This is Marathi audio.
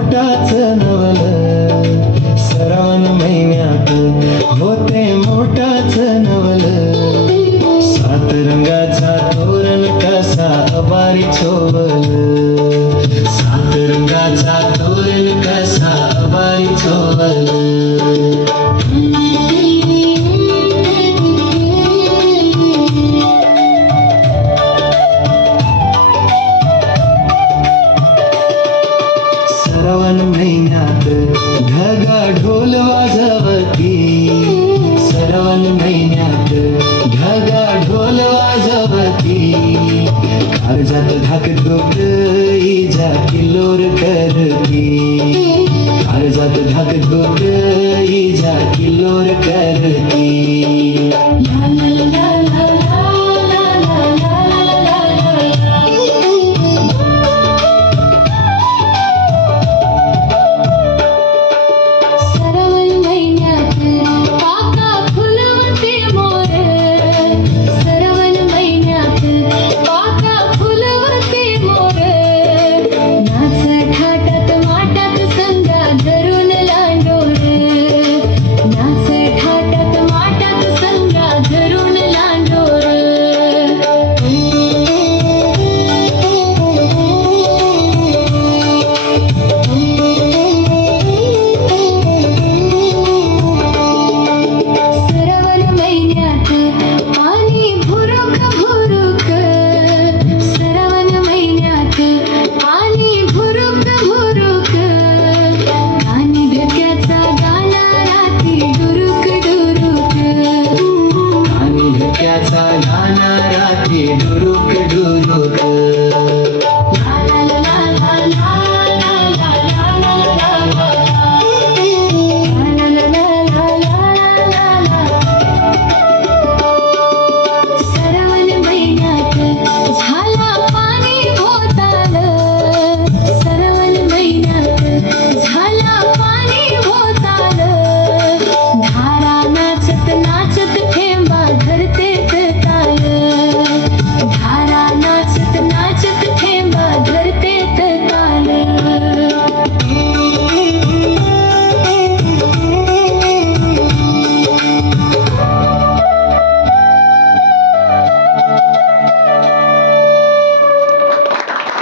मोठाच नवल श्रावण महिन्यात होते मोठाच नवल सात रंगाचा तोरण कसा अबारी छोवल सात रंगाचा तोरण कसा अबारी छोवल श्रावण महिन्यात ढगा ढोल वाजवती श्रावण महिन्यात ढगा ढोल वाजवती काळजात धाक धुक इजा किल्लोर करती काळजात धाक धुक इजा किल्लोर करती